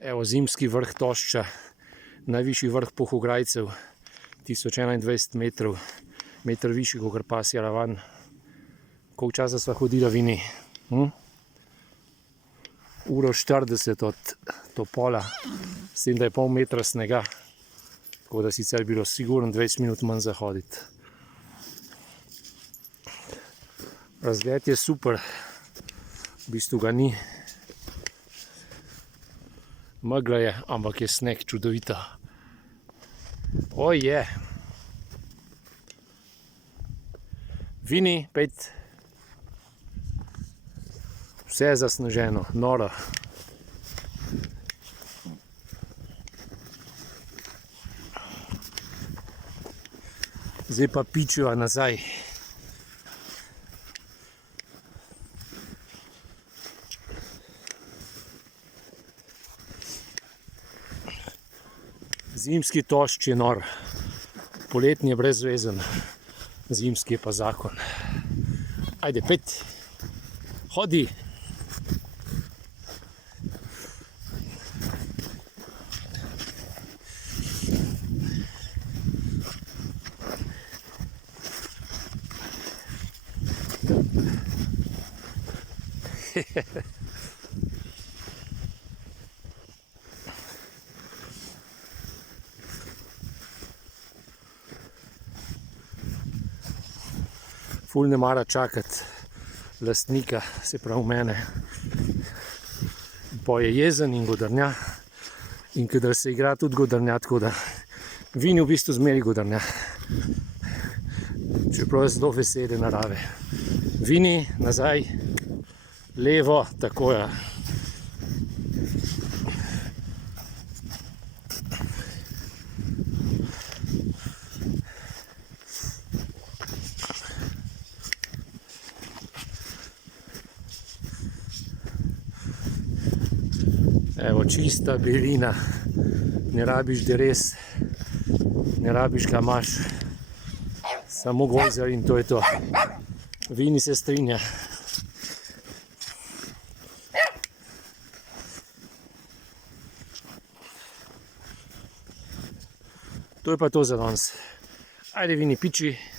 Evo, zimski vrh Tošča, najvišji vrh Polhograjcev, 1021 metrov, meter višji kot Pasja Ravan. Koliko časa sva hodila, Vini? Uro 40 od Topola, s tem, da je pol metra snega, tako da sicer bilo sigurno 20 minut manj za hoditi. Razgled je super, v bistvu ga ni. Megla je, ampak je sneg čudovita. Oje! Vini, pejt! Vse je zasneženo, noro. Zdaj pa pičiva nazaj. Zimski Tošč je nor, poletni je brezvezen, zimski je pa zakon. Ajde, pet, hodi! Ful ne mara čakati lastnika, se pravi mene. Po je jezen in godrnja, in kadar se igra tudi godrnja, tako da Vini v bistvu zmeri godrnja. Čeprav je zelo vesele narave. Vini, nazaj, levo, tako je. Evo, čista belina, ne rabiš deres, ne rabiš gamaš, samo gojzer in to je to. Vini se strinja. To je pa to za danes. Ajde, Vini, piči.